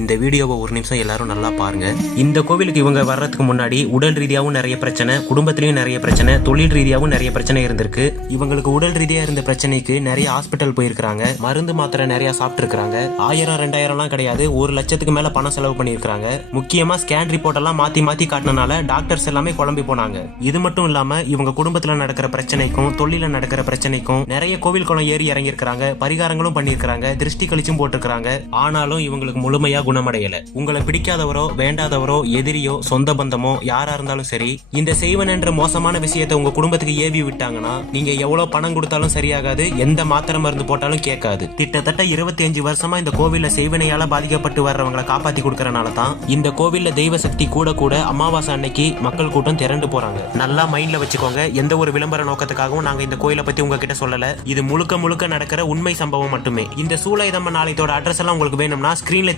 இந்த வீடியோவை ஒரு நிமிஷம் எல்லாரும் நல்லா பாருங்க. இந்த கோவிலுக்கு இவங்க வர்றதுக்கு முன்னாடி உடல் ரீதியாகவும் நிறைய பிரச்சனை, குடும்பத்திலயும் நிறைய பிரச்சனை, தொழில் ரீதியாகவும் நிறைய பிரச்சனை இருந்திருக்கு. இவங்களுக்கு உடல் ரீதியா இருந்த பிரச்சனைக்கு நிறைய ஹாஸ்பிட்டல் போயிருக்காங்க, மருந்து மாத்திரை நிறைய சாப்பிட்டு இருக்காங்க. 1000 2000 கிடையாது, 1,00,000க்கு மேல பணம் செலவு பண்ணிருக்காங்க. முக்கியமா ஸ்கேன் ரிப்போர்ட் எல்லாம் மாத்தி மாத்தி காட்டினால டாக்டர்ஸ் எல்லாமே குழம்பி போனாங்க. இது மட்டும் இல்லாம இவங்க குடும்பத்துல நடக்கிற பிரச்சனைக்கும் தொழில நடக்கிற பிரச்சனைக்கும் நிறைய கோவில் குளம் ஏறி இறங்கி இருக்காங்க, பரிகாரங்களும் பண்ணிருக்காங்க, திருஷ்டி கழிச்சும் போட்டிருக்காங்க. ஆனாலும் இவங்களுக்கு முழுமையா குணமடையல. உங்களை பிடிக்காதவரோ வேண்டாதவரோ எதிரியோ சொந்த பந்தமோ யாரா இருந்தாலும் சரி, இந்த செய்வன் என்ற மோசமான விஷயத்தை உங்க குடும்பத்துக்கு ஏவி விட்டாங்கன்னா நீங்க எவ்வளவு பணம் கொடுத்தாலும் சரியாகாது, எந்த மாத்திரை மருந்து போட்டாலும் கேட்காது. கிட்டத்தட்ட 25 வருஷமா இந்த கோவில்ல செய்வனையால பாதிக்கப்பட்டு வர்றவங்களை காப்பாத்தி கொடுக்கறனால தான் இந்த கோவில்ல தெய்வ சக்தி கூட கூட அமாவாசை அன்னைக்கு மக்கள் கூட்டம் திரண்டு போறாங்க. நல்லா மைண்ட்ல வச்சுக்கோங்க. எந்த ஒரு விளம்பர நோக்கத்துக்காகவும் நாங்க இந்த கோயிலை பத்தி உங்ககிட்ட சொல்லல. இது முழுக்க முழுக்க நடக்கிற உண்மை சம்பவம் மட்டுமே. இந்த சூளையதம்மன் ஆலயத்தோட அட்ரஸ் எல்லாம் உங்களுக்கு வேணும்னா ஸ்கிரீன்ல